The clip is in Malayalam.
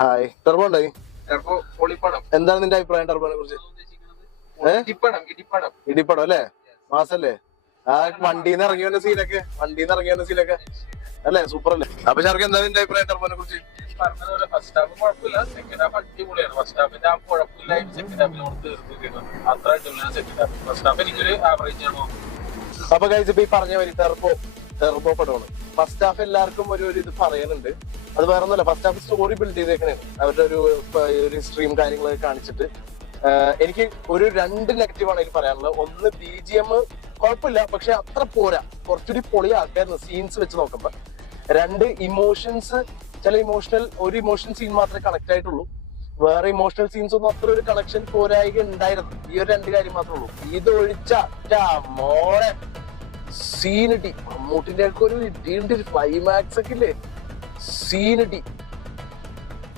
ഹായ് ടർബോ ഉണ്ടായി. ടർബോ പൊളിപ്പടം. എന്താണ് നിന്റെ അഭിപ്രായം ടർബോനെ കുറിച്ച്? ഇടിപ്പടം അല്ലേ? മാസല്ലേ? ആ വണ്ടിന്ന് ഇറങ്ങിയ സീനൊക്കെ അല്ലേ? സൂപ്പർ അല്ലേ? അപ്പൊ ചെറുക്ക് എന്താ നിന്റെ അഭിപ്രായം ടർബോനെ കുറിച്ച്? പറഞ്ഞതുപോലെ ഫസ്റ്റ് ഹാഫ് കുഴപ്പമില്ല, സെക്കൻഡ് ഹാഫ് അടിപൊളിയാണ്. ഫസ്റ്റ് ഹാഫിന്റെ ആ കുഴപ്പമില്ല, സെക്കൻഡ് ഹാഫിനോട് തീർത്തിരിക്കുന്നത് അത്ര അടിപൊളിയാണ്. സെക്കൻഡ് ഹാഫ്, ഫസ്റ്റ് ഹാഫ് എനിക്കൊരു ആവറേജ് ആണ്. അപ്പൊ കഴിച്ച് ഇപ്പൊ ഈ പറഞ്ഞ വരി ടെർബോ പടമാണ്. ഫസ്റ്റ് ഹാഫ് എല്ലാവർക്കും ഒരു ഇത് പറയുന്നുണ്ട്. അത് വേറെ ഒന്നുമല്ല, ഫസ്റ്റ് ഹാഫ് സ്റ്റോറി ബിൽഡ് ചെയ്തേക്കണേണ്. അവരുടെ ഒരു ഹിസ്റ്ററിയും കാര്യങ്ങളൊക്കെ കാണിച്ചിട്ട് എനിക്ക് ഒരു രണ്ട് നെഗറ്റീവ് ആണ് ഇതിൽ പറയാനുള്ളത്. ഒന്ന്, BGM കുഴപ്പമില്ല, പക്ഷെ അത്ര പോരാ, കുറച്ചുകൂടി പൊളിയാക്കായിരുന്നു സീൻസ് വെച്ച് നോക്കുമ്പോ. രണ്ട്, ഇമോഷൻസ്, ചില ഒരു ഇമോഷൻ സീൻ മാത്രമേ കണക്ട് ആയിട്ടുള്ളൂ. വേറെ ഇമോഷണൽ സീൻസ് ഒന്നും അത്ര ഒരു കണക്ഷൻ പോരായിക ഉണ്ടായിരുന്നു. ഈ ഒരു രണ്ട് കാര്യം മാത്രമേ ഉള്ളൂ. ഇത് ഒഴിച്ച മോളെ സീനിട്ടി, മമ്മൂട്ടിന്റെ ഒക്കെ ഒരു ക്ലൈമാക്സ് ഒക്കെ ഇല്ലേ, സീനിട്ടി.